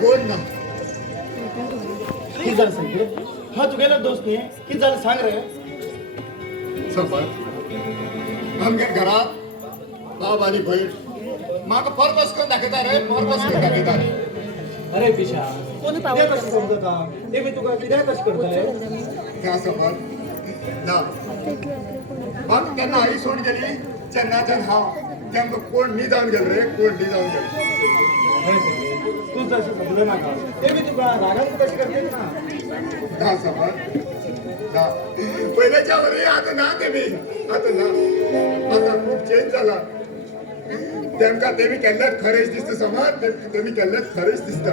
कोण ना किती झालं सांग हा तू गेला दोस्त नाही किती झालं सांग रे सफर आमच्या घरात बाप आणि बहीण माग फरबस करून दाखवता रे फरबस करून दाखवता अरे पिशा कोणी कित्याक कशें समजता ते मी तुका कित्याक कशें करतले त्या सफर ना मग त्यांना आई सोड गेली चन्नाचन हाव त्यांना कोण नी जाऊन गेल रे कोण नी जाऊन गेल तू जसं समजलं नाका ते मी तुका रागान कशें करते ना ना सफर ना पहिल्याच्या वरी आता ना ते मी आता ना आता खूप चेंज झाला तेमका तेमी केल्ल्यात खरेच दिसता समज तेमी केल्ल्यात खरेच दिसता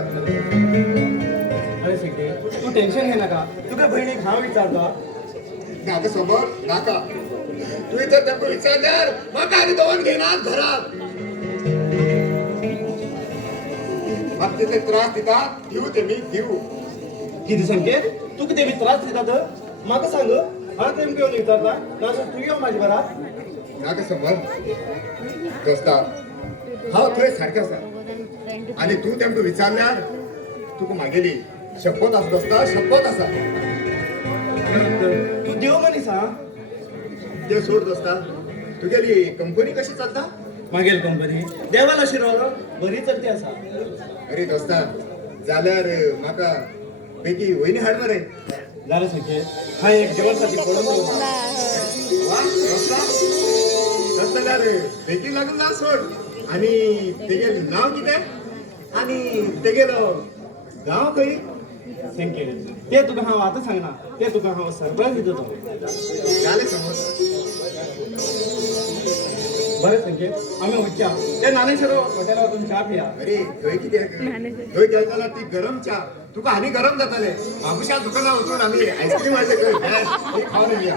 अरे सिके तू टेन्शन घे नाका तुका बहिणीक हांव विचारता नाका समोर नाका तू इथं तेमका विचारल्यार म्हाका आनी दोन घेणार घरात मग तिथे त्रास दिता दिवू तेमी दिवू किती संकेत तू किती त्रास दिता तर म्हाका सांग हा तेम घेऊन विचारता नासर तू येऊ माझ्या घरात नाका समोर दोस्ता हांव थंय सारकें आसा आनी तू तेमका विचारल्यार तुका मागेली शपथ आसा दोस्ता शपथ आसा तू देव मनीस हा ते सोड दोस्ता तुगेली कंपनी कशी चलता मागेल कंपनी देवाला आशिर्वाद बरी चलती आसा अरे दोस्ता जाल्यार म्हाका पैकी वयनी हाड मरे जालें संकेत हा एक जेवणासाठी पडून वा दोस्ता तस जाल्यार पैकी लागून ना सोड आनी तेगेल नांव कितें आनी तेगेलो गांव खंय संकेत ते तुका हांव आतां सांगना ते तुका हांव सरप्रायज दिता जालें समज बरें संकेत आमी वचच्या ते ज्ञानेश्वर हॉटेलार वचून च्या पिया अरे थंय कितें थंय गेले जाल्यार ती गरम च्या तुका आनी गरम जाताले बाबुशा दुकानार वचून आमी आयस्क्रीम हाडले खावन येया